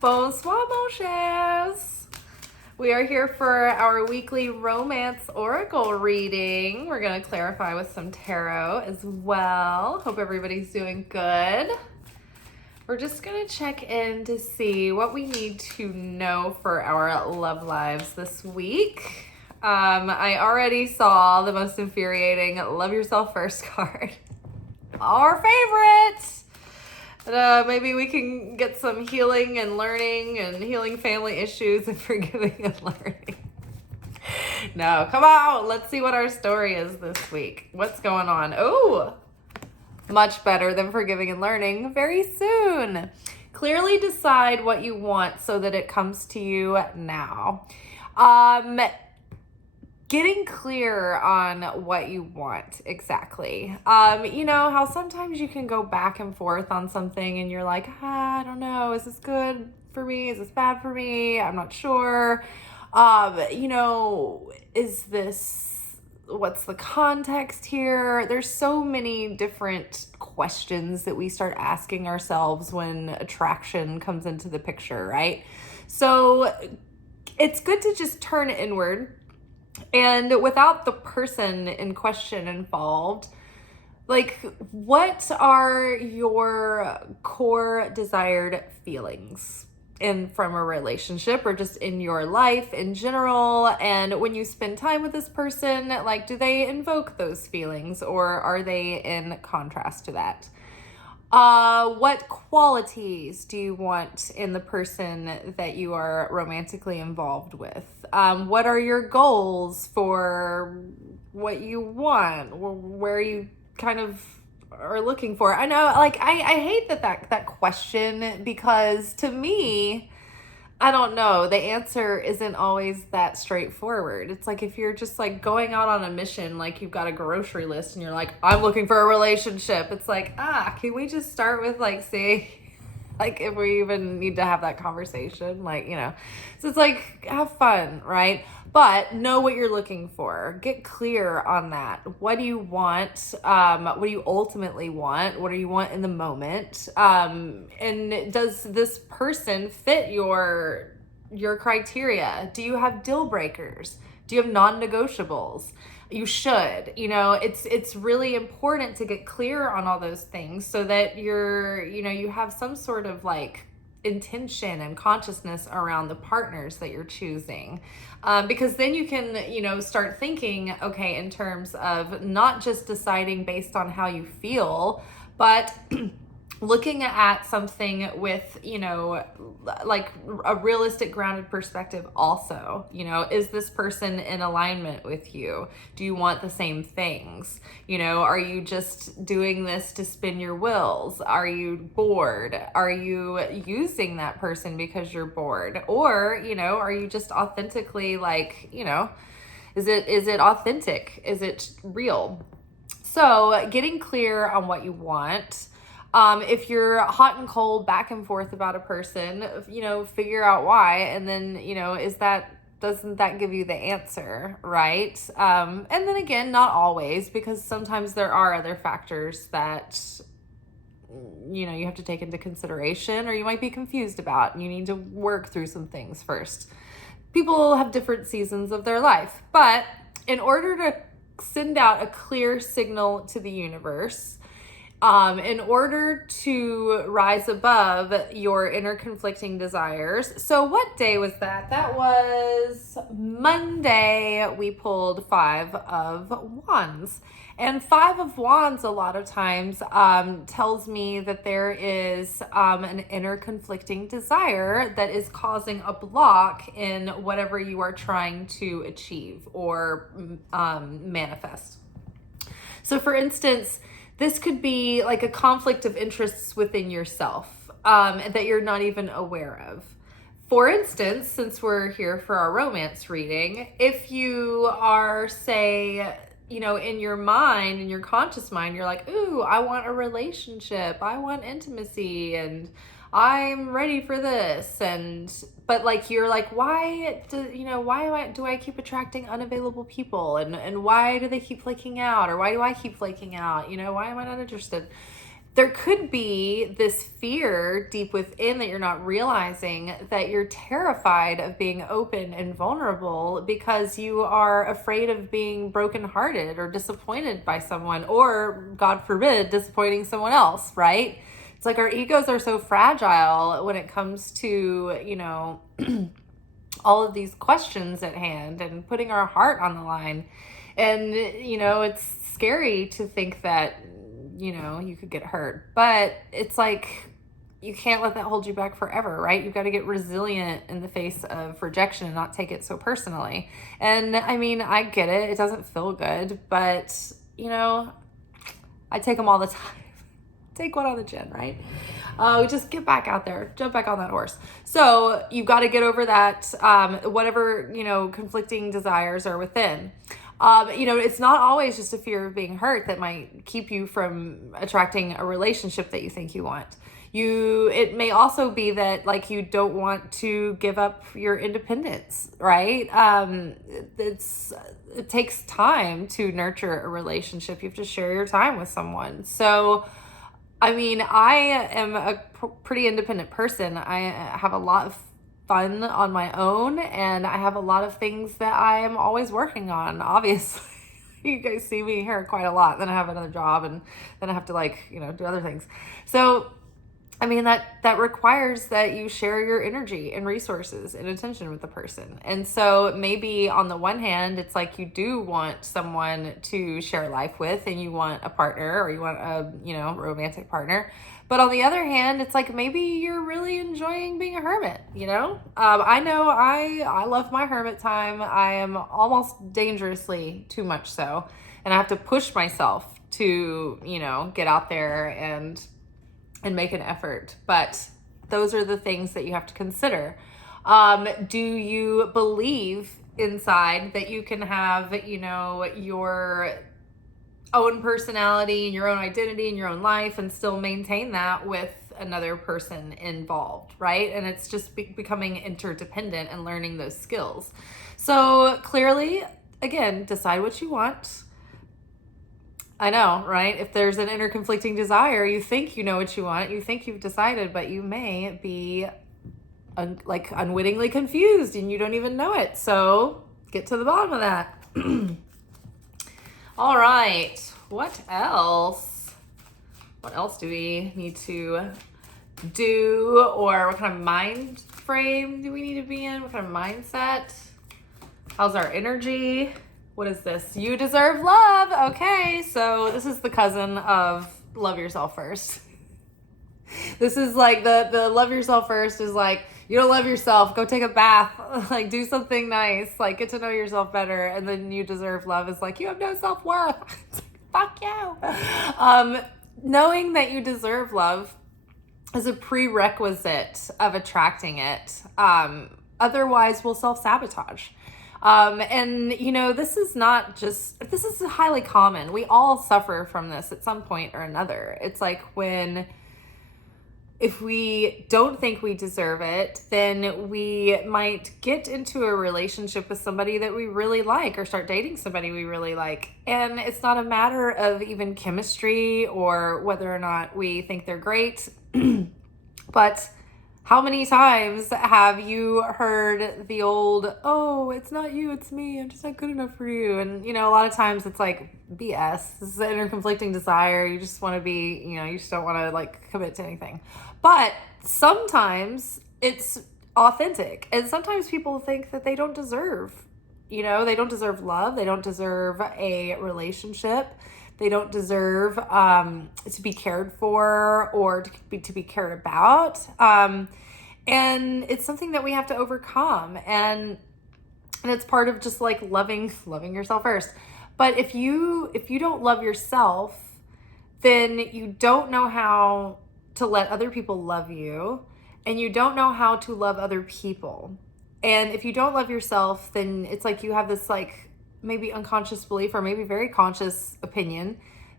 Bonsoir, mon chers. We are here for our weekly romance oracle reading. We're going to clarify with some tarot as well. Hope everybody's doing good. We're just going to check in to see what we need to know for our love lives this week. I already saw the most infuriating Love Yourself First card. Our favorite. Maybe we can get some healing and learning and healing family issues and forgiving and learning. No, come on. Let's see what our story is this week. What's going on? Oh, much better than forgiving and learning very soon. Clearly decide what you want so that it comes to you now. Getting clear on what you want exactly. You know how sometimes you can go back and forth on something and you're like, I don't know, is this good for me? Is this bad for me? I'm not sure. Is this, what's the context here? There's so many different questions that we start asking ourselves when attraction comes into the picture, right? So it's good to just turn inward. And without the person in question involved, like, what are your core desired feelings from a relationship or just in your life in general? And when you spend time with this person, like, do they invoke those feelings or are they in contrast to that? What qualities do you want in the person that you are romantically involved with? What are your goals for what you want? Where you kind of are looking for? I know, like, I hate that question because to me, I don't know. The answer isn't always that straightforward. It's like if you're just like going out on a mission, like you've got a grocery list and you're like, I'm looking for a relationship. It's like, can we just start with like, say, like if we even need to have that conversation, like, so it's like, have fun, right? But know what you're looking for. Get clear on that. What do you want? What do you ultimately want? What do you want in the moment? And does this person fit your criteria? Do you have deal breakers? Do you have non-negotiables? You should. It's really important to get clear on all those things so that you have some sort of like intention and consciousness around the partners that you're choosing. Because then you can, start thinking, okay, in terms of not just deciding based on how you feel, but looking at something with, like a realistic, grounded perspective also. Is this person in alignment with you? Do you want the same things? Are you just doing this to spin your wheels? Are you bored? Are you using that person because you're bored? Or, are you just authentically like, is it authentic? Is it real? So getting clear on what you want. If you're hot and cold back and forth about a person, figure out why. And then, doesn't that give you the answer, right? And then again, not always, because sometimes there are other factors that, you have to take into consideration or you might be confused about and you need to work through some things first. People have different seasons of their life, but in order to send out a clear signal to the universe, in order to rise above your inner conflicting desires. So what day was that? That was Monday. We pulled 5 of Wands. And 5 of Wands a lot of times tells me that there is an inner conflicting desire that is causing a block in whatever you are trying to achieve or manifest. So for instance, this could be like a conflict of interests within yourself that you're not even aware of. For instance, since we're here for our romance reading, if you are, say, in your mind, in your conscious mind, you're like, ooh, I want a relationship. I want intimacy and I'm ready for this. But like, you're like, why do I keep attracting unavailable people? And why do they keep flaking out? Or why do I keep flaking out? Why am I not interested? there could be this fear deep within that you're not realizing, that you're terrified of being open and vulnerable because you are afraid of being brokenhearted or disappointed by someone, or God forbid, disappointing someone else, right? It's like our egos are so fragile when it comes to, all of these questions at hand and putting our heart on the line. And, it's scary to think that, you could get hurt, but it's like, you can't let that hold you back forever, right? You've got to get resilient in the face of rejection and not take it so personally. And I mean, I get it. It doesn't feel good, but, I take them all the time. Take one on the chin, right? Just get back out there, jump back on that horse. So you've got to get over that, whatever, conflicting desires are within. It's not always just a fear of being hurt that might keep you from attracting a relationship that you think you want. It may also be that, like, you don't want to give up your independence, right? It takes time to nurture a relationship. You have to share your time with someone. So, I mean, I am a pretty independent person. I have a lot of fun on my own, and I have a lot of things that I am always working on, obviously. You guys see me here quite a lot. Then I have another job, and then I have to do other things. So, I mean, that requires that you share your energy and resources and attention with the person. And so maybe on the one hand, it's like you do want someone to share life with, and you want a partner, or you want a, romantic partner. But on the other hand, it's like maybe you're really enjoying being a hermit, I know I love my hermit time. I am almost dangerously too much so. And I have to push myself to, get out there and make an effort. But those are the things that you have to consider. Do you believe inside that you can have, your own personality and your own identity and your own life and still maintain that with another person involved, right? And it's just becoming interdependent and learning those skills. So clearly, again, decide what you want. I know, right? If there's an inner conflicting desire, you think you know what you want, you think you've decided, but you may be unwittingly confused and you don't even know it. So get to the bottom of that. All right. What else? What else do we need to do? Or what kind of mind frame do we need to be in? What kind of mindset? How's our energy? What is this? You deserve love. Okay, so this is the cousin of love yourself first. This is like the love yourself first is like, you don't love yourself, go take a bath, like do something nice, like get to know yourself better. And then you deserve love is like, you have no self-worth. Fuck you. Knowing that you deserve love is a prerequisite of attracting it. Otherwise we'll self-sabotage. And this is highly common. We all suffer from this at some point or another. It's like if we don't think we deserve it, then we might get into a relationship with somebody that we really like, or start dating somebody we really like. And it's not a matter of even chemistry or whether or not we think they're great, but how many times have you heard the old, oh, it's not you, it's me, I'm just not good enough for you? And, a lot of times it's like BS. This is an inner conflicting desire. You just want to be, you just don't want to commit to anything. But sometimes it's authentic. And sometimes people think that they don't deserve, they don't deserve love. They don't deserve a relationship. They don't deserve to be cared for or to be cared about. And it's something that we have to overcome. And it's part of just loving yourself first. But if you don't love yourself, then you don't know how to let other people love you, and you don't know how to love other people. And if you don't love yourself, then it's like you have this maybe unconscious belief or maybe very conscious opinion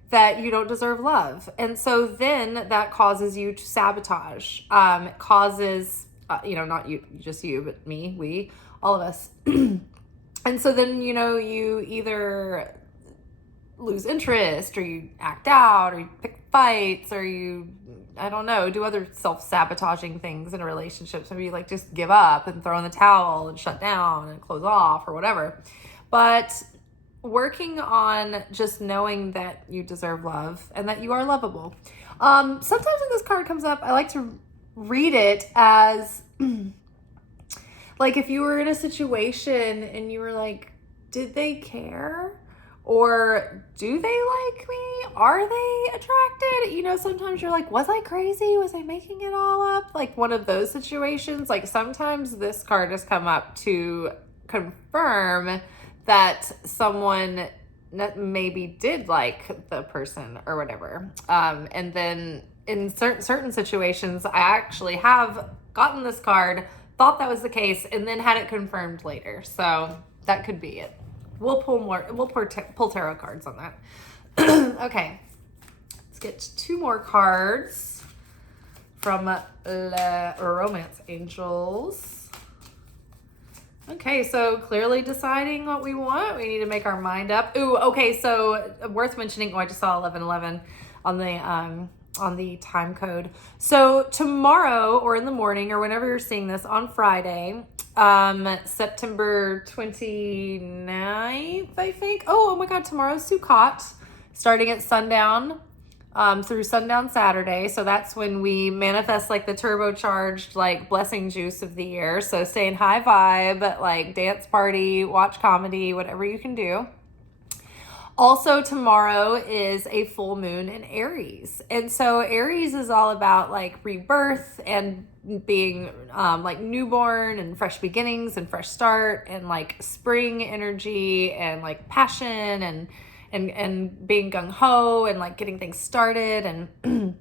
that you don't deserve love. And so then that causes you to sabotage. It causes, not you, just you, but me, we, all of us. And so then, you either lose interest, or you act out, or you pick fights, or you, I don't know, do other self-sabotaging things in a relationship. So maybe like just give up and throw in the towel and shut down and close off or whatever. But working on just knowing that you deserve love and that you are lovable. Sometimes when this card comes up, I like to read it as like if you were in a situation and you were like, did they care? Or do they like me? Are they attracted? You know, sometimes you're like, was I crazy? Was I making it all up? Like one of those situations. Like sometimes this card has come up to confirm that someone maybe did like the person or whatever. And then in certain situations, I actually have gotten this card, thought that was the case, and then had it confirmed later. So that could be it. We'll pull more. We'll pull tarot cards on that. Okay, let's get 2 more cards from the Romance Angels. Okay, so clearly deciding what we want. We need to make our mind up. Ooh, okay, so worth mentioning. Oh, I just saw 1111 on the time code. So tomorrow or in the morning or whenever you're seeing this on Friday, September 29th, I think. Oh my God, tomorrow's Sukkot, starting at sundown, through sundown Saturday. So that's when we manifest like the turbocharged, like blessing juice of the year. So staying high vibe, like dance party, watch comedy, whatever you can do. Also, tomorrow is a full moon in Aries. And so Aries is all about like rebirth and being like newborn and fresh beginnings and fresh start and like spring energy and like passion and being gung-ho and like getting things started and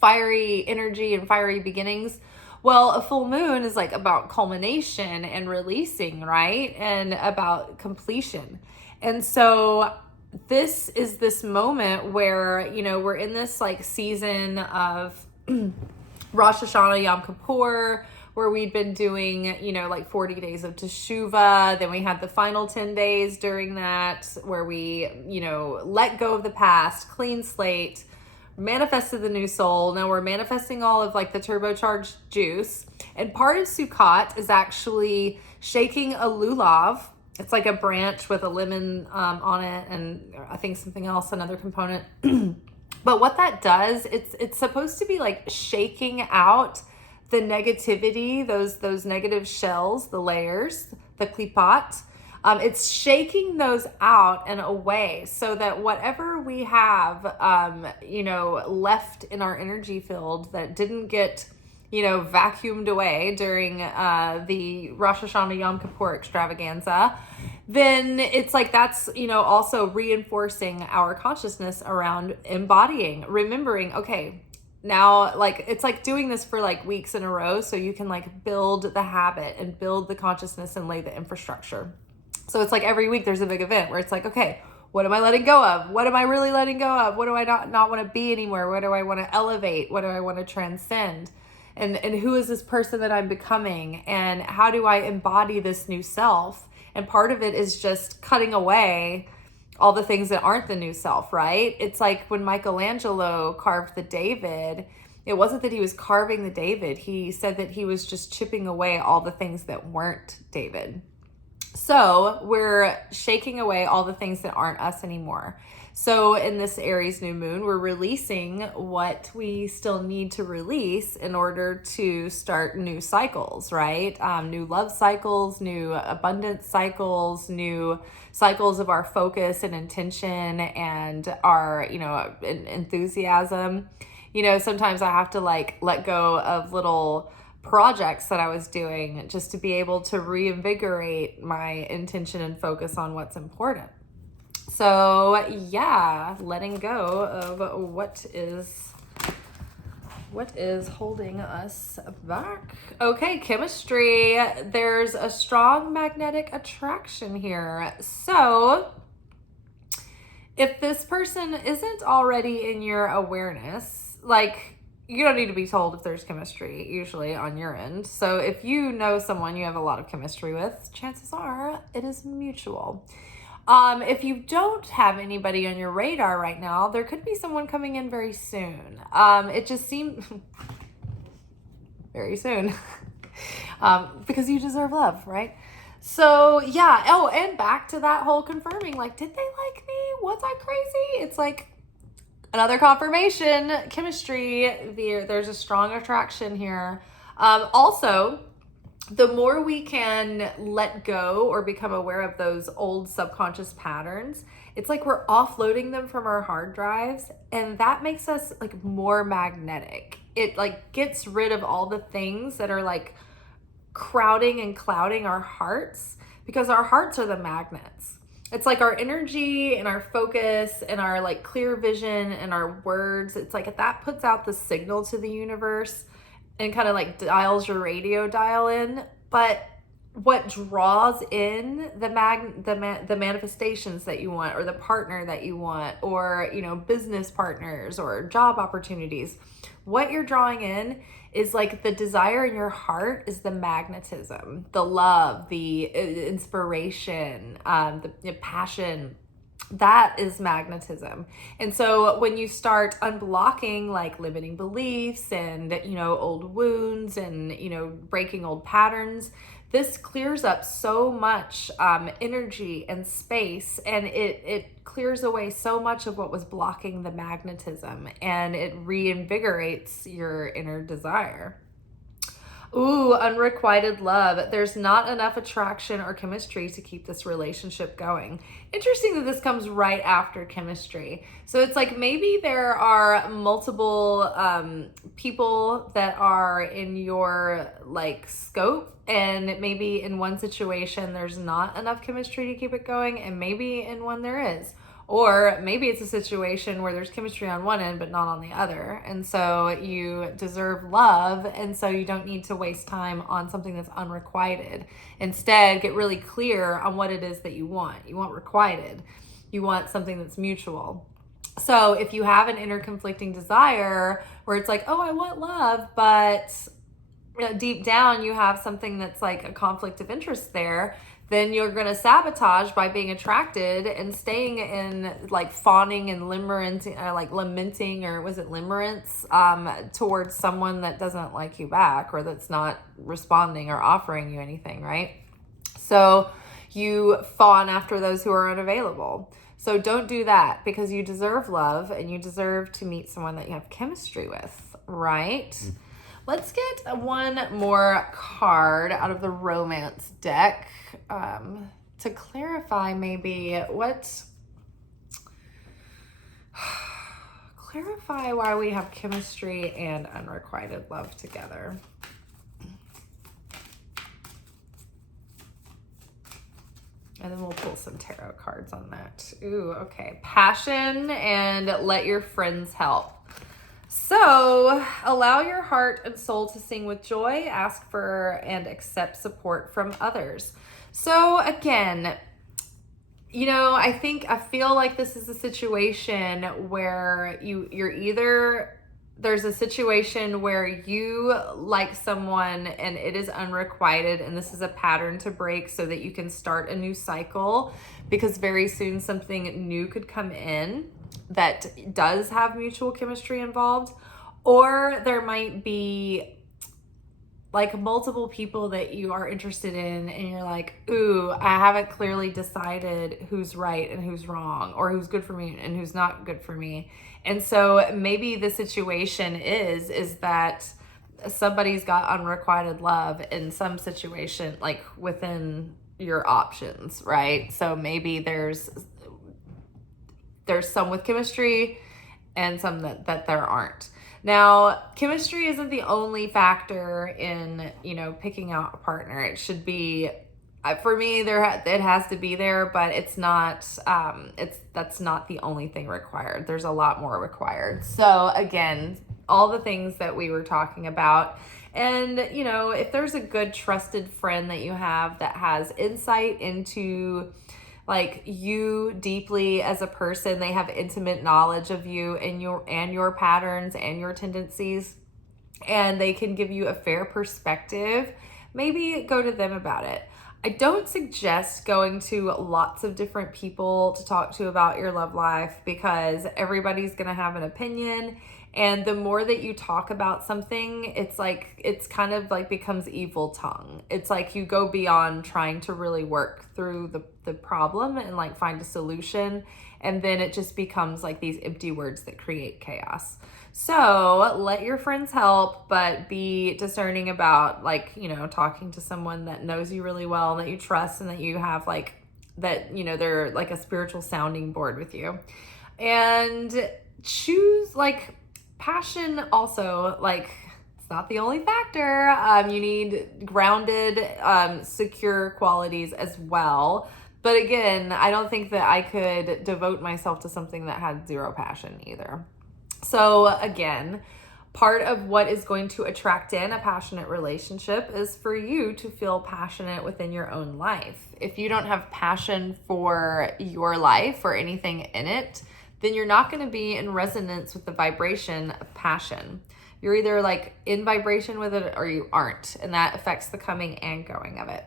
fiery energy and fiery beginnings. Well, a full moon is like about culmination and releasing, right? And about completion. And so this is this moment where, you know, we're in this like season of Rosh Hashanah, Yom Kippur, where we'd been doing, you know, like 40 days of Teshuvah. Then we had the final 10 days during that where we, you know, let go of the past, clean slate, manifested the new soul. Now we're manifesting all of like the turbocharged juice. And part of Sukkot is actually shaking a lulav. It's like a branch with a lemon on it, and I think something else, another component. But what that does, it's supposed to be like shaking out the negativity, those negative shells, the layers, the klipot. It's shaking those out and away so that whatever we have, you know, left in our energy field that didn't get, you know, vacuumed away during the Rosh Hashanah Yom Kippur extravaganza, then it's like that's, you know, also reinforcing our consciousness around embodying, remembering, okay, now like it's like doing this for like weeks in a row so you can like build the habit and build the consciousness and lay the infrastructure. So it's like every week there's a big event where it's like, okay, what am I letting go of? What am I really letting go of? What do I not want to be anymore? What do I want to elevate? What do I want to transcend? And who is this person that I'm becoming? And how do I embody this new self? And part of it is just cutting away all the things that aren't the new self, right? It's like when Michelangelo carved the David, it wasn't that he was carving the David. He said that he was just chipping away all the things that weren't David. So we're shaking away all the things that aren't us anymore. So in this Aries new moon, we're releasing what we still need to release in order to start new cycles, right? New love cycles, new abundance cycles, new cycles of our focus and intention and our, you know, enthusiasm. You know, sometimes I have to like let go of little projects that I was doing just to be able to reinvigorate my intention and focus on what's important. So yeah, letting go of what is holding us back. Okay, chemistry. There's a strong magnetic attraction here. So if this person isn't already in your awareness, like you don't need to be told if there's chemistry usually on your end. So if you know someone you have a lot of chemistry with, chances are it is mutual. If you don't have anybody on your radar right now, there could be someone coming in very soon. It just seemed very soon. Because you deserve love, right? So yeah. Oh, and back to that whole confirming, like, did they like me? Was I crazy? It's like another confirmation, chemistry. There's a strong attraction here. Also, the more we can let go or become aware of those old subconscious patterns, it's like we're offloading them from our hard drives, and that makes us like more magnetic. It like gets rid of all the things that are like crowding and clouding our hearts, because our hearts are the magnets. It's like our energy and our focus and our like clear vision and our words. It's like that puts out the signal to the universe and kind of like dials your radio dial in. But what draws in the manifestations that you want, or the partner that you want, or, you know, business partners or job opportunities, what you're drawing in is like the desire in your heart is the magnetism, the love, the inspiration, the passion. That is magnetism. And so when you start unblocking like limiting beliefs and, you know, old wounds and, you know, breaking old patterns, this clears up so much energy and space, and it clears away so much of what was blocking the magnetism, and it reinvigorates your inner desire. Ooh, unrequited love. There's not enough attraction or chemistry to keep this relationship going. Interesting that this comes right after chemistry. So it's like maybe there are multiple people that are in your like scope, and maybe in one situation there's not enough chemistry to keep it going, and maybe in one there is. Or maybe it's a situation where there's chemistry on one end, but not on the other. And so you deserve love. And so you don't need to waste time on something that's unrequited. Instead, get really clear on what it is that you want. You want requited. You want something that's mutual. So if you have an inner conflicting desire where it's like, oh, I want love, but deep down you have something that's like a conflict of interest there, then you're going to sabotage by being attracted and staying in like fawning and lamenting, or was it limerence, towards someone that doesn't like you back, or that's not responding or offering you anything, right? So you fawn after those who are unavailable. So don't do that, because you deserve love and you deserve to meet someone that you have chemistry with, right? Mm-hmm. Let's get one more card out of the romance deck to clarify maybe clarify why we have chemistry and unrequited love together. And then we'll pull some tarot cards on that. Ooh, okay. Passion and let your friends help. So allow your heart and soul to sing with joy, ask for and accept support from others. So again, you know, I feel like this is a situation where you're either, there's a situation where you like someone and it is unrequited, and this is a pattern to break so that you can start a new cycle, because very soon something new could come in that does have mutual chemistry involved. Or there might be like multiple people that you are interested in, and you're like, ooh, I haven't clearly decided who's right and who's wrong, or who's good for me and who's not good for me. And so maybe the situation is that somebody's got unrequited love in some situation, like within your options, right? So maybe there's some with chemistry and some that there aren't. Now, chemistry isn't the only factor in, you know, picking out a partner. It should be, for me, it has to be there, but it's not, that's not the only thing required. There's a lot more required. So again, all the things that we were talking about. And, you know, if there's a good trusted friend that you have that has insight into like you deeply as a person, they have intimate knowledge of you and your patterns and your tendencies, and they can give you a fair perspective, maybe go to them about it. I don't suggest going to lots of different people to talk to about your love life, because everybody's going to have an opinion. And the more that you talk about something, it's kind of like becomes evil tongue. It's like you go beyond trying to really work through the problem and like find a solution. And then it just becomes like these empty words that create chaos. So let your friends help, but be discerning about like, talking to someone that knows you really well, that you trust, and that you have like that, they're like a spiritual sounding board with you. And choose like passion also, like it's not the only factor. You need grounded, secure qualities as well. But again, I don't think that I could devote myself to something that had zero passion either. So again, part of what is going to attract in a passionate relationship is for you to feel passionate within your own life. If you don't have passion for your life or anything in it, then you're not going to be in resonance with the vibration of passion. You're either like in vibration with it or you aren't, and that affects the coming and going of it.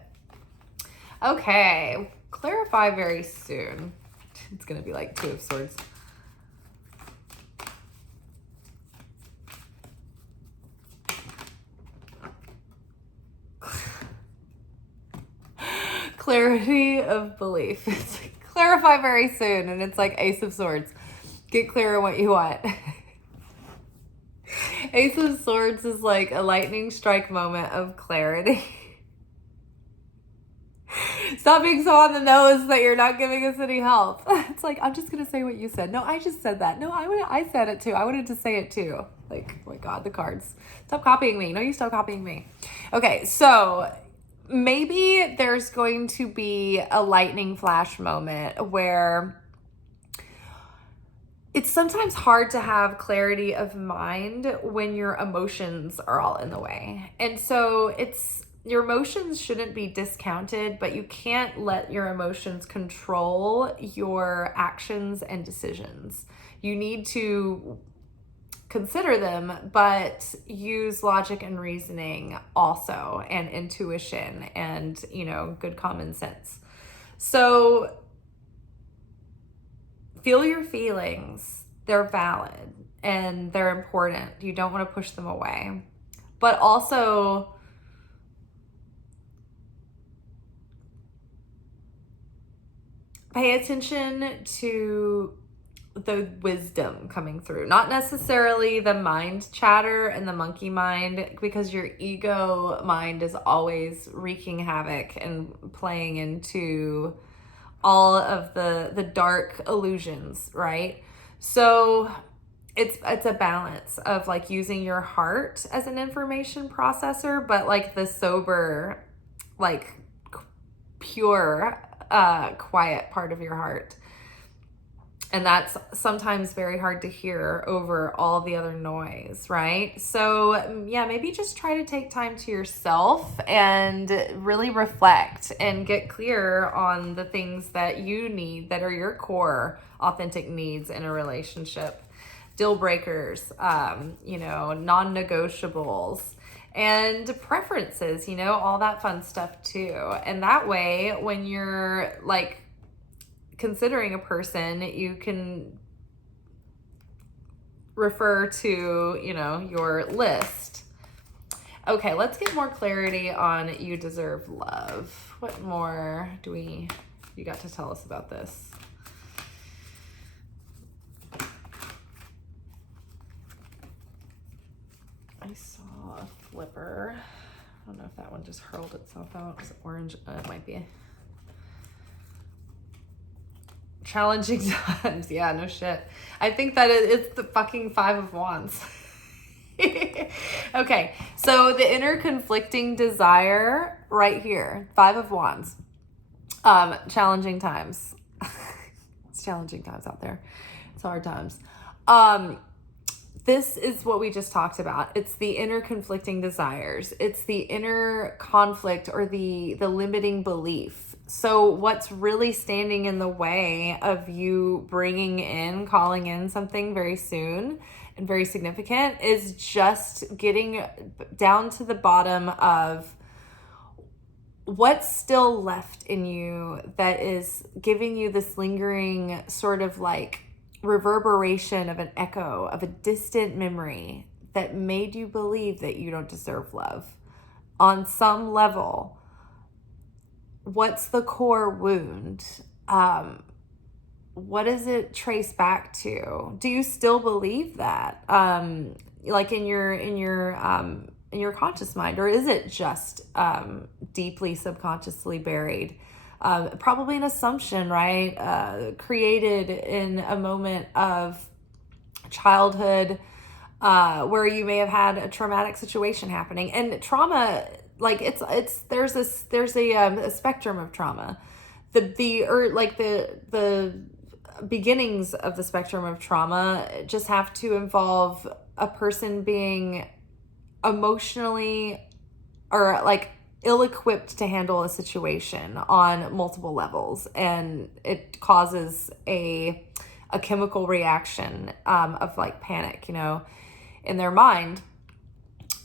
Okay, clarify very soon. It's going to be like Two of Swords. Clarity of belief. It's like, clarify very soon, and it's like Ace of Swords. Get clear on what you want. Ace of Swords is like a lightning strike moment of clarity. Stop being so on the nose that you're not giving us any help. It's like, I'm just going to say what you said. No, I just said that. No, I said it too. I wanted to say it too. Like, oh my God, the cards. Stop copying me. No, you stop copying me. Okay, so maybe there's going to be a lightning flash moment where it's sometimes hard to have clarity of mind when your emotions are all in the way. And so your emotions shouldn't be discounted, but you can't let your emotions control your actions and decisions. You need to consider them, but use logic and reasoning also, and intuition and, good common sense. So feel your feelings. They're valid and they're important. You don't want to push them away, but also pay attention to the wisdom coming through, not necessarily the mind chatter and the monkey mind, because your ego mind is always wreaking havoc and playing into all of the dark illusions, right? So it's a balance of like using your heart as an information processor, but like the sober, like pure, quiet part of your heart. And that's sometimes very hard to hear over all the other noise, right? So yeah, maybe just try to take time to yourself and really reflect and get clear on the things that you need, that are your core authentic needs in a relationship. Deal breakers, non-negotiables, and preferences, all that fun stuff too. And that way, when you're like considering a person, you can refer to, your list. Okay, let's get more clarity on you deserve love. What more you got to tell us about this? I saw a flipper. I don't know if that one just hurled itself out. It's orange. It might be. Challenging times. Yeah, no shit. I think that it's the fucking Five of Wands. Okay, so the inner conflicting desire right here. Five of Wands. Challenging times. It's challenging times out there. It's hard times. This is what we just talked about. It's the inner conflicting desires. It's the inner conflict or the limiting belief. So what's really standing in the way of you calling in something very soon and very significant is just getting down to the bottom of what's still left in you that is giving you this lingering sort of like reverberation of an echo of a distant memory that made you believe that you don't deserve love on some level? What's the core wound? What does it trace back to? Do you still believe that, like in your conscious mind, or is it just deeply subconsciously buried? Probably an assumption, right? Created in a moment of childhood, where you may have had a traumatic situation happening. And trauma, like there's a spectrum of trauma. The beginnings of the spectrum of trauma just have to involve a person being emotionally or like ill-equipped to handle a situation on multiple levels, and it causes a chemical reaction of like panic, in their mind.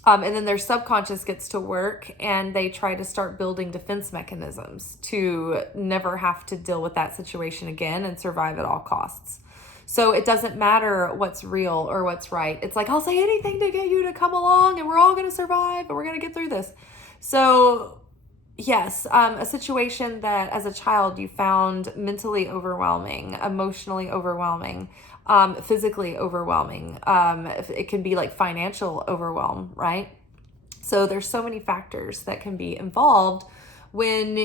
And then their subconscious gets to work and they try to start building defense mechanisms to never have to deal with that situation again and survive at all costs. So it doesn't matter what's real or what's right. It's like, I'll say anything to get you to come along and we're all going to survive and we're going to get through this. So yes, a situation that as a child you found mentally overwhelming, emotionally overwhelming, physically overwhelming. It can be like financial overwhelm, right? So there's so many factors that can be involved when,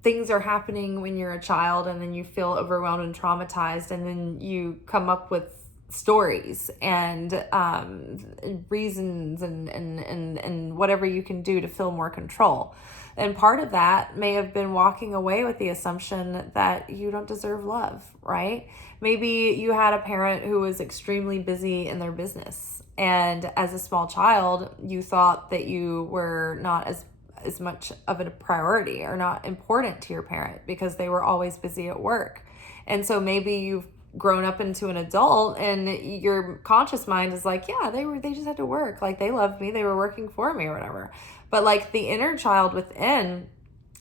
things are happening when you're a child, and then you feel overwhelmed and traumatized, and then you come up with stories and reasons and whatever you can do to feel more control. And part of that may have been walking away with the assumption that you don't deserve love, right? Maybe you had a parent who was extremely busy in their business, and as a small child, you thought that you were not as much of a priority or not important to your parent because they were always busy at work. And so maybe you've grown up into an adult and your conscious mind is like, yeah, they just had to work. Like they loved me, they were working for me or whatever. But like the inner child within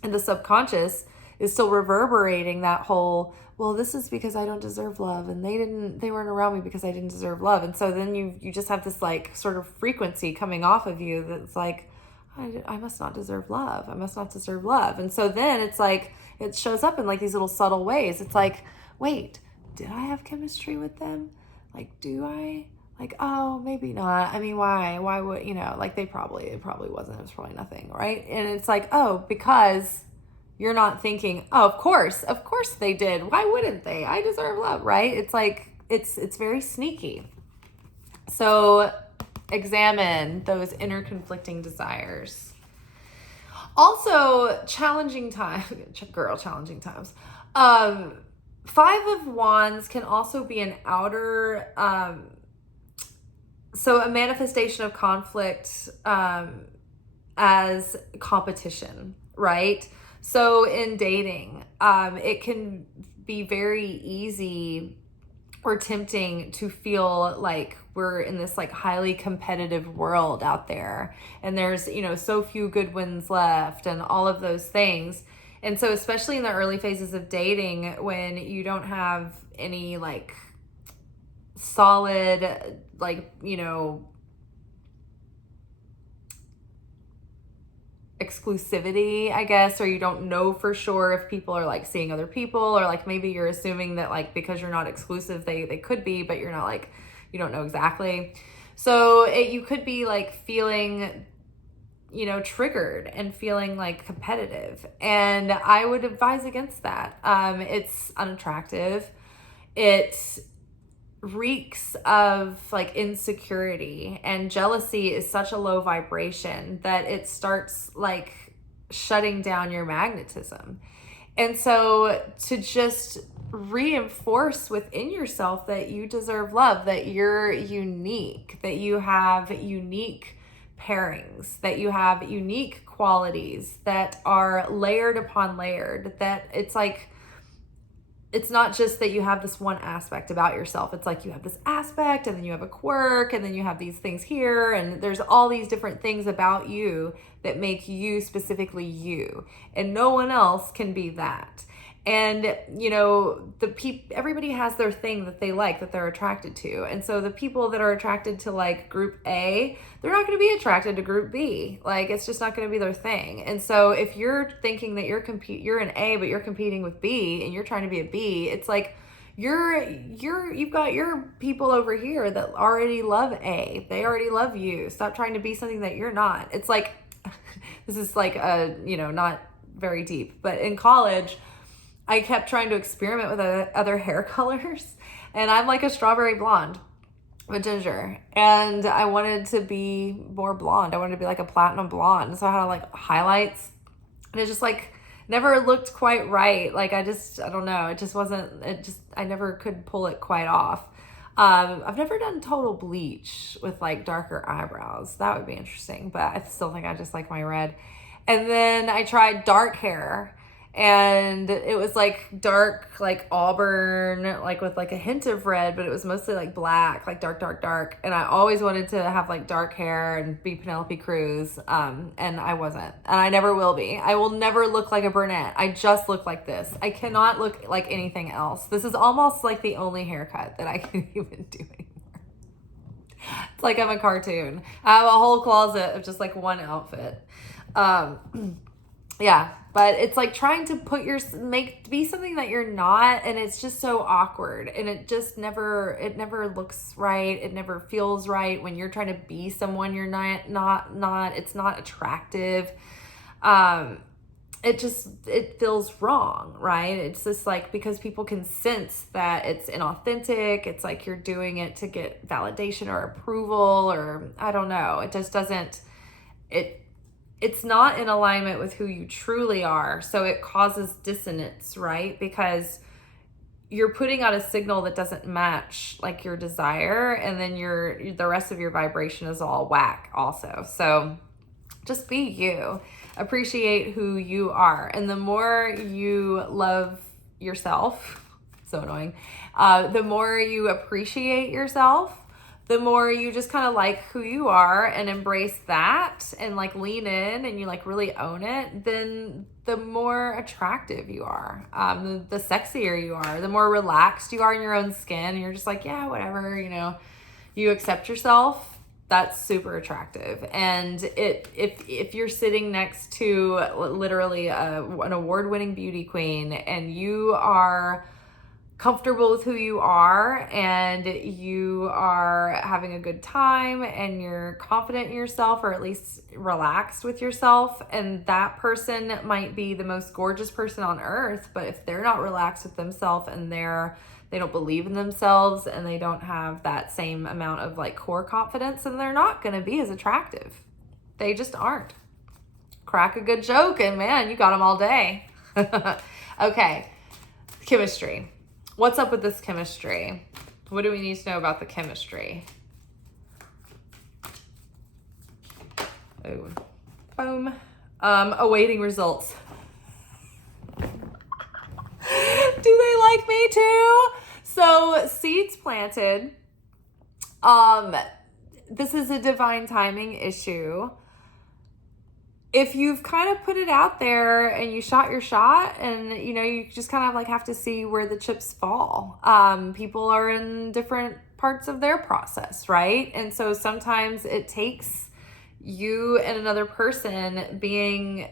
and the subconscious is still reverberating that whole, well, this is because I don't deserve love, and they weren't around me because I didn't deserve love. And so then you just have this like sort of frequency coming off of you that's like, I must not deserve love. I must not deserve love. And so then it's like, it shows up in like these little subtle ways. It's like, wait, did I have chemistry with them? Like, do I? Like, oh, maybe not. I mean, why would, like it probably wasn't. It was probably nothing, right? And it's like, oh, because you're not thinking, oh, of course they did. Why wouldn't they? I deserve love, right? It's like, it's very sneaky. So examine those inner conflicting desires. Also, challenging times. Five of Wands can also be an outer, so a manifestation of conflict as competition, right? So in dating, it can be very easy or tempting to feel like we're in this like highly competitive world out there, and there's so few good ones left and all of those things. And so especially in the early phases of dating, when you don't have any like solid like exclusivity, I guess, or you don't know for sure if people are like seeing other people, or like maybe you're assuming that like because you're not exclusive they could be, but you're not like, you don't know exactly. So you could be like feeling triggered and feeling like competitive, and I would advise against that. It's unattractive. It reeks of like insecurity, and jealousy is such a low vibration that it starts like shutting down your magnetism. And so to just reinforce within yourself that you deserve love, that you're unique, that you have unique pairings, that you have unique qualities that are layered upon layered, that it's it's not just that you have this one aspect about yourself. It's like you have this aspect, and then you have a quirk, and then you have these things here, and there's all these different things about you that make you specifically you, and no one else can be that. And everybody has their thing that they like, that they're attracted to. And so the people that are attracted to like group A, they're not going to be attracted to group B. Like, it's just not going to be their thing. And so if you're thinking that you're an A, but you're competing with B and you're trying to be a B, it's like you've got your people over here that already love A. They already love you. Stop trying to be something that you're not. It's like, this is like not very deep, but in college, I kept trying to experiment with other hair colors, and I'm like a strawberry blonde with ginger, and I wanted to be more blonde. I wanted to be like a platinum blonde, so I had like highlights, and it just like never looked quite right. Like I don't know, I never could pull it quite off. I've never done total bleach with like darker eyebrows. That would be interesting, but I still think I just like my red. And then I tried dark hair, and it was like dark, like auburn, like with like a hint of red, but it was mostly like black, like dark, dark, dark. And I always wanted to have like dark hair and be Penelope Cruz. And I wasn't, and I never will be. I will never look like a brunette. I just look like this. I cannot look like anything else. This is almost like the only haircut that I can even do anymore. It's like I'm a cartoon. I have a whole closet of just like one outfit. Yeah, but it's like trying to be something that you're not, and it's just so awkward, and it never looks right. It never feels right when you're trying to be someone you're not. It's not attractive. It feels wrong, right? It's just like, because people can sense that it's inauthentic. It's like you're doing it to get validation or approval, or I don't know. It just doesn't, it's not in alignment with who you truly are. So it causes dissonance, right? Because you're putting out a signal that doesn't match like your desire, and then the rest of your vibration is all whack also. So just be you. Appreciate who you are. And the more you love yourself, so annoying, the more you appreciate yourself, the more you just kind of like who you are and embrace that and like lean in and you like really own it, then the more attractive you are, the sexier you are, the more relaxed you are in your own skin. And you're just like, yeah, whatever, you accept yourself. That's super attractive. And if you're sitting next to literally an award-winning beauty queen, and you are comfortable with who you are, and you are having a good time, and you're confident in yourself, or at least relaxed with yourself, and that person might be the most gorgeous person on earth, but if they're not relaxed with themselves, and they don't believe in themselves, and they don't have that same amount of like core confidence, then they're not going to be as attractive. They just aren't. Crack a good joke and man, you got them all day. Okay, chemistry. What's up with this chemistry? What do we need to know about the chemistry? Oh, boom. Awaiting results. Do they like me too? So seeds planted. This is a divine timing issue. If you've kind of put it out there and you shot your shot, and you just kind of like have to see where the chips fall. People are in different parts of their process, right? And so sometimes it takes you and another person being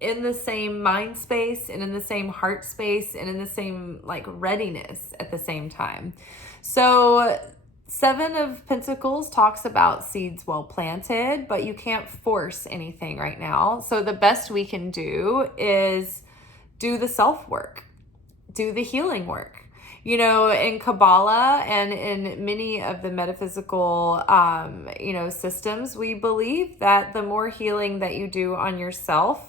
in the same mind space and in the same heart space and in the same like readiness at the same time. So 7 of Pentacles talks about seeds well planted, but you can't force anything right now. So the best we can do is do the self-work, do the healing work. In Kabbalah and in many of the metaphysical, systems, we believe that the more healing that you do on yourself,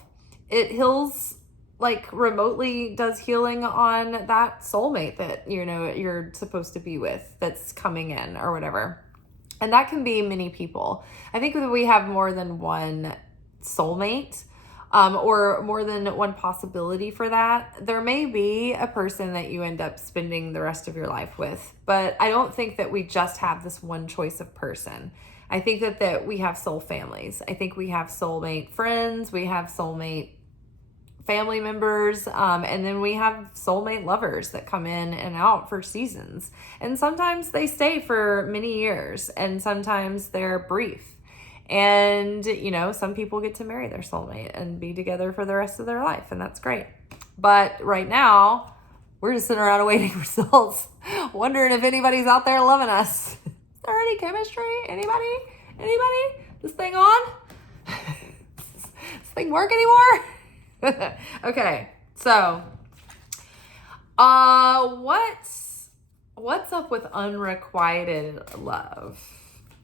it heals, like remotely does healing on that soulmate that, you're supposed to be with, that's coming in or whatever. And that can be many people. I think that we have more than one soulmate. or more than one possibility for that. There may be a person that you end up spending the rest of your life with, but I don't think that we just have this one choice of person. I think that we have soul families. I think we have soulmate friends, we have soulmate family members, and then we have soulmate lovers that come in and out for seasons. And sometimes they stay for many years, and sometimes they're brief. And, you know, some people get to marry their soulmate and be together for the rest of their life, and that's great. But right now, we're just sitting around awaiting results, wondering if anybody's out there loving us. Is there any chemistry? Anybody? This thing on? Does this thing work anymore? Okay, so what's up with unrequited love?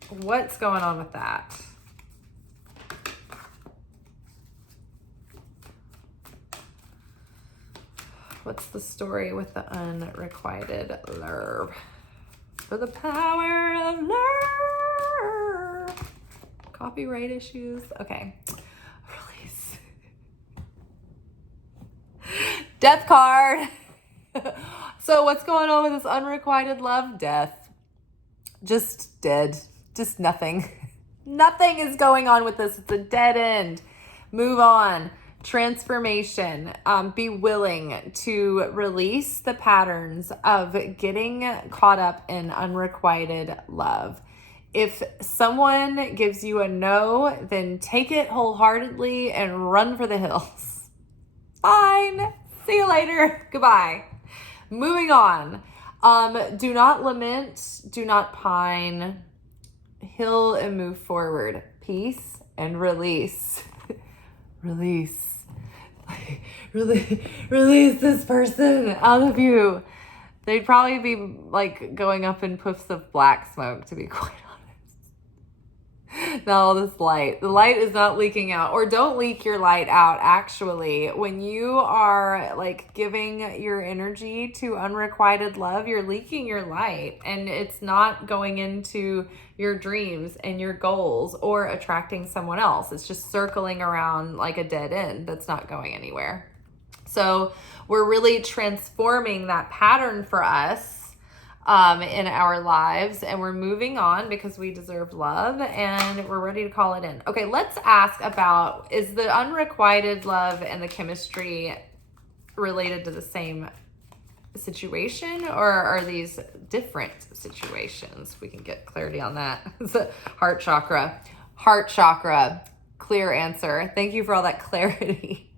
What's going on with that? What's the story with the unrequited love? For the power of love. Copyright issues. Okay. Release. Death card. So what's going on with this unrequited love? Death. Just dead. Just nothing. Nothing is going on with this. It's a dead end. Move on. Transformation. Be willing to release the patterns of getting caught up in unrequited love. If someone gives you a no, then take it wholeheartedly and run for the hills. Fine. See you later. Goodbye. Moving on. Do not lament. Do not pine. Heal and move forward. Peace and release. Release. Release this person out of you. They'd probably be like going up in puffs of black smoke, to be quite honest. Not all this light. The light is not leaking out. Or don't leak your light out, actually. When you are like giving your energy to unrequited love, you're leaking your light, and it's not going into your dreams and your goals or attracting someone else. It's just circling around like a dead end that's not going anywhere. So we're really transforming that pattern for us in our lives, and we're moving on because we deserve love and we're ready to call it in. Okay, let's ask about, is the unrequited love and the chemistry related to the same situation, or are these different situations? We can get clarity on that. Heart chakra, clear answer. Thank you for all that clarity.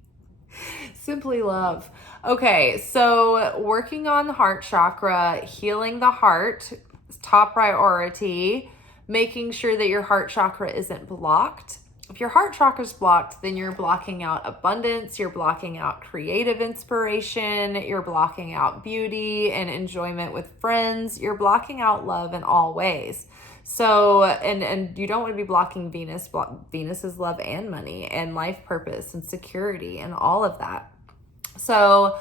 Simply love. Okay, so working on the heart chakra, healing the heart, top priority, making sure that your heart chakra isn't blocked. If your heart chakra is blocked, then you're blocking out abundance, you're blocking out creative inspiration, you're blocking out beauty and enjoyment with friends, you're blocking out love in all ways. So, and you don't want to be blocking Venus. Venus is love and money and life purpose and security and all of that. So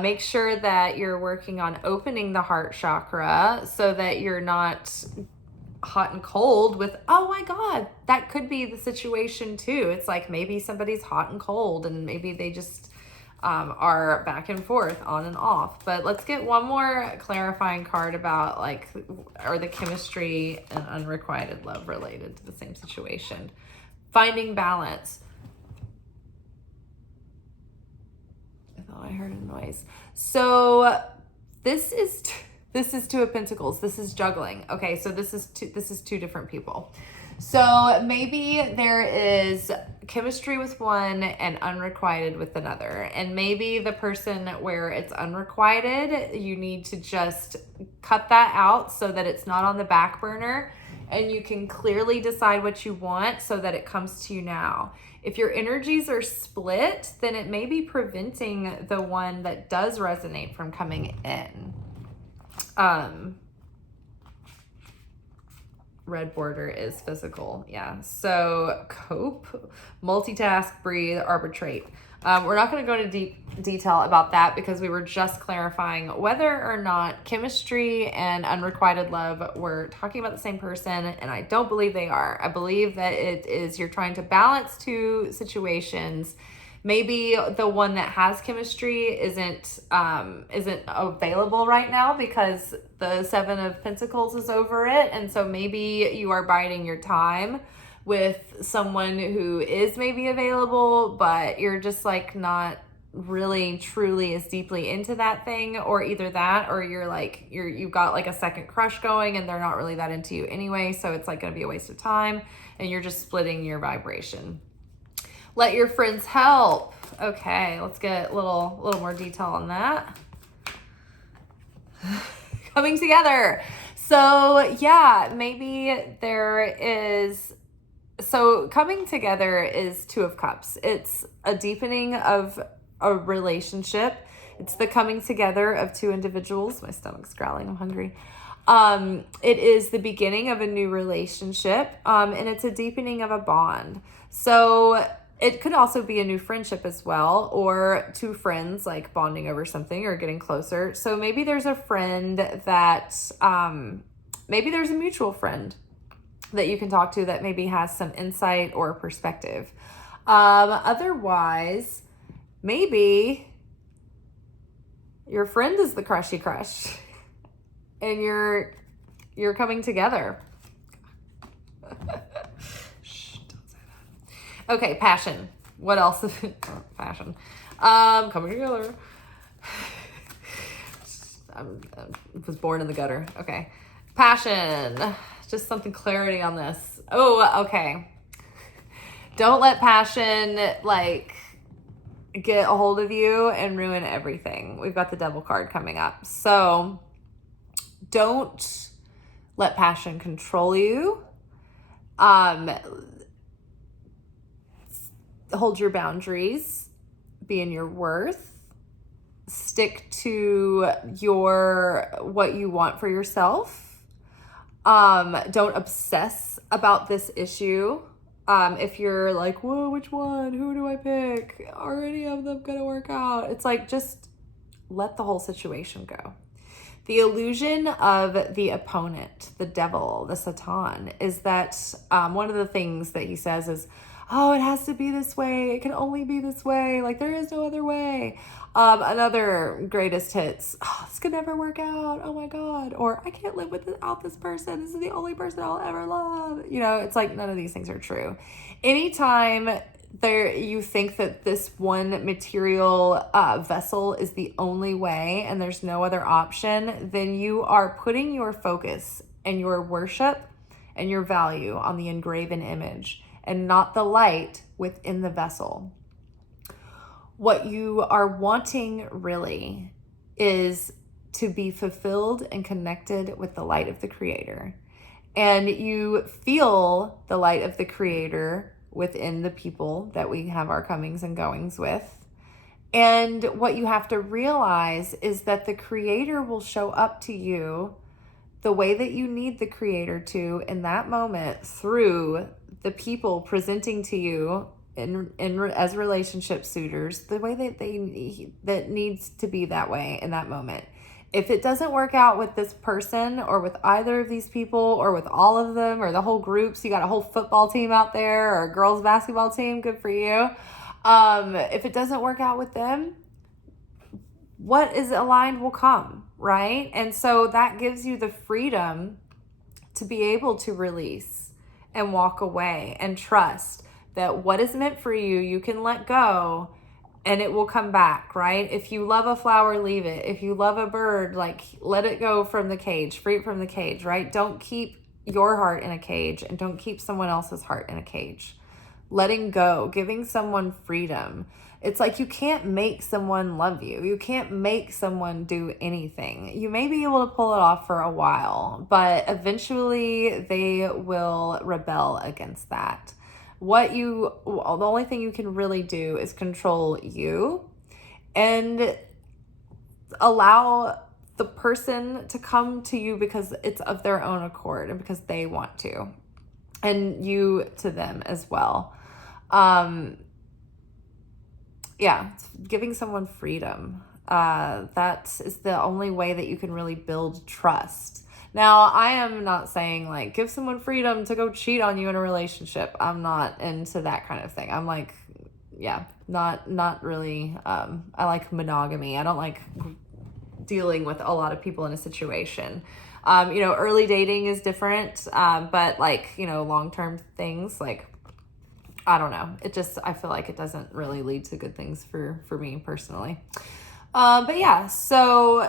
make sure that you're working on opening the heart chakra so that you're not hot and cold with, oh my God, that could be the situation too. It's like maybe somebody's hot and cold and maybe they just are back and forth, on and off. But let's get one more clarifying card about like, are the chemistry and unrequited love related to the same situation? Finding balance. I heard a noise. So this is Two of Pentacles. This is juggling. Okay, so this is two different people. So maybe there is chemistry with one and unrequited with another. And maybe the person where it's unrequited, you need to just cut that out so that it's not on the back burner and you can clearly decide what you want so that it comes to you now. If your energies are split, then it may be preventing the one that does resonate from coming in. red border is physical. Yeah. So cope, multitask, breathe, arbitrate. We're not going to go into deep detail about that because we were just clarifying whether or not chemistry and unrequited love were talking about the same person, and I don't believe they are. I believe that it is you're trying to balance two situations. Maybe the one that has chemistry isn't available right now because the Seven of Pentacles is over it, and so maybe you are biding your time with someone who is maybe available, but you're just like not really truly as deeply into that thing, or either that or you've got like a second crush going and they're not really that into you anyway, so it's like going to be a waste of time and you're just splitting your vibration. Let your friends help. Okay, let's get a little more detail on that. Coming together. So yeah, maybe there is. So coming together is Two of Cups. It's a deepening of a relationship. It's the coming together of two individuals. My stomach's growling. I'm hungry. It is the beginning of a new relationship, and it's a deepening of a bond. So it could also be a new friendship as well, or two friends like bonding over something or getting closer. So maybe there's a friend that, maybe there's a mutual friend that you can talk to that maybe has some insight or perspective. Otherwise, maybe your friend is the crushy crush and you're coming together. Shh, don't say that. Okay, passion. What else? Passion. Coming together. I was born in the gutter. Okay. Passion. Just something clarity on this. Oh, okay. Don't let passion like get a hold of you and ruin everything. We've got the Devil card coming up. So don't let passion control you. Hold your boundaries. Be in your worth. Stick to what you want for yourself. Don't obsess about this issue. If you're like, whoa, which one? Who do I pick? Are any of them gonna work out? It's like, just let the whole situation go. The illusion of the opponent, the devil, the Satan, is that one of the things that he says is, oh, it has to be this way. It can only be this way. Like, there is no other way. Another greatest hits, oh, this could never work out. Oh my God. Or I can't live without this person. This is the only person I'll ever love. You know, it's like none of these things are true. Anytime you think that this one material vessel is the only way and there's no other option, then you are putting your focus and your worship and your value on the engraven image and not the light within the vessel. What you are wanting really is to be fulfilled and connected with the light of the Creator. And you feel the light of the Creator within the people that we have our comings and goings with. And what you have to realize is that the Creator will show up to you the way that you need the Creator to in that moment through the people presenting to you as relationship suitors, the way that needs to be that way in that moment. If it doesn't work out with this person or with either of these people or with all of them or the whole group, so you got a whole football team out there or a girls basketball team, good for you. If it doesn't work out with them, what is aligned will come, right? And so that gives you the freedom to be able to release and walk away and trust that what is meant for you, you can let go and it will come back, right? If you love a flower, leave it. If you love a bird, like, let it go from the cage, free it from the cage, right? Don't keep your heart in a cage and don't keep someone else's heart in a cage. Letting go, giving someone freedom. It's like you can't make someone love you. You can't make someone do anything. You may be able to pull it off for a while, but eventually they will rebel against that. The only thing you can really do is control you and allow the person to come to you because it's of their own accord and because they want to, and you to them as well. Yeah, giving someone freedom. That is the only way that you can really build trust. Now, I am not saying like give someone freedom to go cheat on you in a relationship. I'm not into that kind of thing. I'm like, yeah, not really. I like monogamy. I don't like dealing with a lot of people in a situation. Early dating is different, but like, long-term things, like, I don't know. I feel like it doesn't really lead to good things for me personally. But yeah, so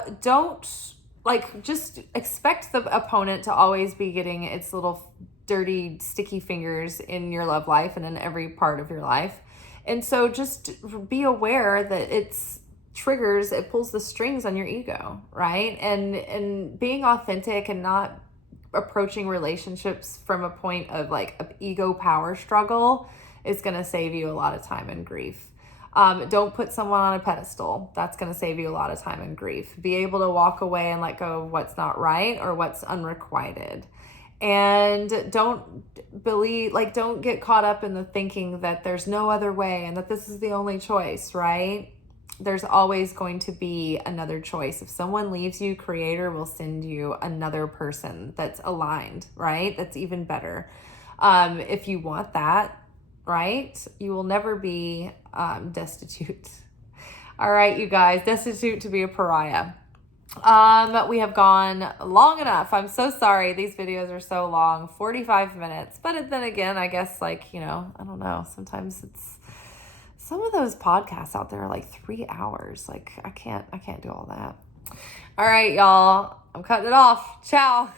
just expect the opponent to always be getting its little dirty, sticky fingers in your love life and in every part of your life. And so just be aware that it pulls the strings on your ego, right? And being authentic and not approaching relationships from a point of like an ego power struggle is going to save you a lot of time and grief. Don't put someone on a pedestal. That's going to save you a lot of time and grief. Be able to walk away and let go of what's not right or what's unrequited. And don't get caught up in the thinking that there's no other way and that this is the only choice, right? There's always going to be another choice. If someone leaves you, Creator will send you another person that's aligned, right? That's even better. If you want that, right? You will never be destitute. All right, you guys, destitute to be a pariah. We have gone long enough. I'm so sorry. These videos are so long, 45 minutes. But then again, I guess I don't know. Sometimes some of those podcasts out there are like 3 hours. Like I can't do all that. All right, y'all. I'm cutting it off. Ciao.